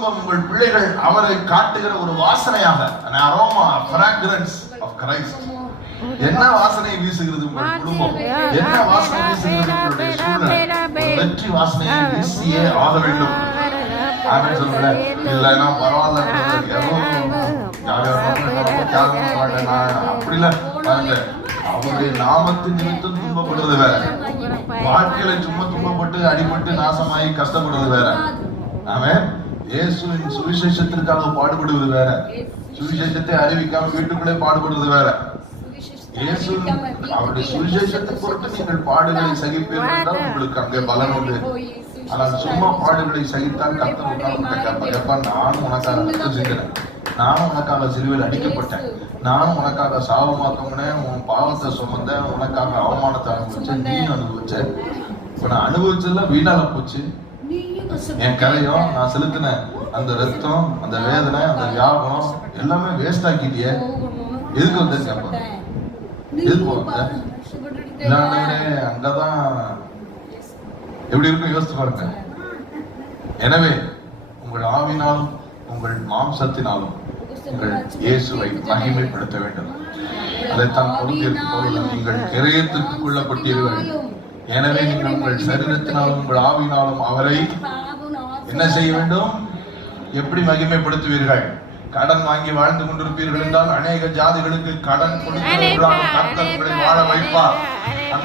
குடும்பம், உங்கள் பிள்ளைகள் அவரை காட்டுகிற ஒரு வாசனையாக, an aroma, fragrance of Christ. என்ன வாசனை வீசுகிறது உங்கள் குடும்பம்? என்ன வாசனை வீசுகிறது உங்களுடைய சூழ்நிலை? வெற்றி வாசனையை வீசியே ஆக வேண்டும். ஆமென் சொல்லுங்க. இல்லைன்னா பரவாயில்ல, அப்படி இல்ல. அவருடைய நாமத்தின் நிமித்தம் துன்பப்படுறது வேற, வாழ்க்கையில சும்மா துன்பப்பட்டு அடிபட்டு நாசமாயி கஷ்டப்படுறது வேற. ஆமென். இயேசுவின் சுவிசேஷத்திற்காக பாடுபடுவது வேற, சுவிசேஷத்தை அறிவிக்காம வீட்டுக்குள்ளே பாடுபடுறது வேற. இயேசு அவருடைய சுவிசேஷத்தை பொறுத்து நீங்கள் பாடுகளை சகிப்பீர்கள் என்றால் உங்களுக்கு அங்கே பலன் உண்டு. ஆனால் சும்மா பாடுகளை சகித்தால் கர்த்தர் உட்கார்ந்து, நானும் உனக்காக ரத்தம் சிந்தினேன், நானும் உனக்காக சிலுவையில் அடிக்கப்பட்டேன், நானும் உனக்காக சாபமாக்கமுனேன், உன் பாவத்தை சுமந்தேன், உனக்காக அவமானத்தை அனுபவிச்சேன், நீ அனுபவிச்ச. இப்ப நான் அனுபவிச்சதுல வீணால போச்சு. என் கரையும் நான் செலுத்தின அந்த ரத்தம், அந்த வேதனை, அந்த வியாபனம் எல்லாமே வேஸ்ட் ஆக்கிட்டியே. எதுக்கு வந்து கேட்பேன், எதுக்கு வந்த? அங்கதான் எப்படி இருக்கும் யோசித்து பாருங்க. எனவே உங்கள் ஆவினாலும் உங்கள் மாம்சத்தினாலும் உங்கள் இயேசுவை மகிமைப்படுத்த வேண்டும். அதைத்தான் பொருந்திருக்கும், நீங்கள் கிரயத்திற்கு கொள்ளப்பட்டீர்கள். எனவே நீங்கள் உங்கள் சரீரத்தினாலும் உங்கள் ஆவினாலும் அவரை என்ன செய்ய வேண்டும்? எப்படி மகிமைப்படுத்துவீர்கள்? கடன் வாங்கி வாழ்ந்து கொண்டிருப்பீர்கள் என்றால் அநேக ஜாதிகளுக்கு கடன் கொடுத்து கர்த்தர் உங்களை வாழ வைப்பார்.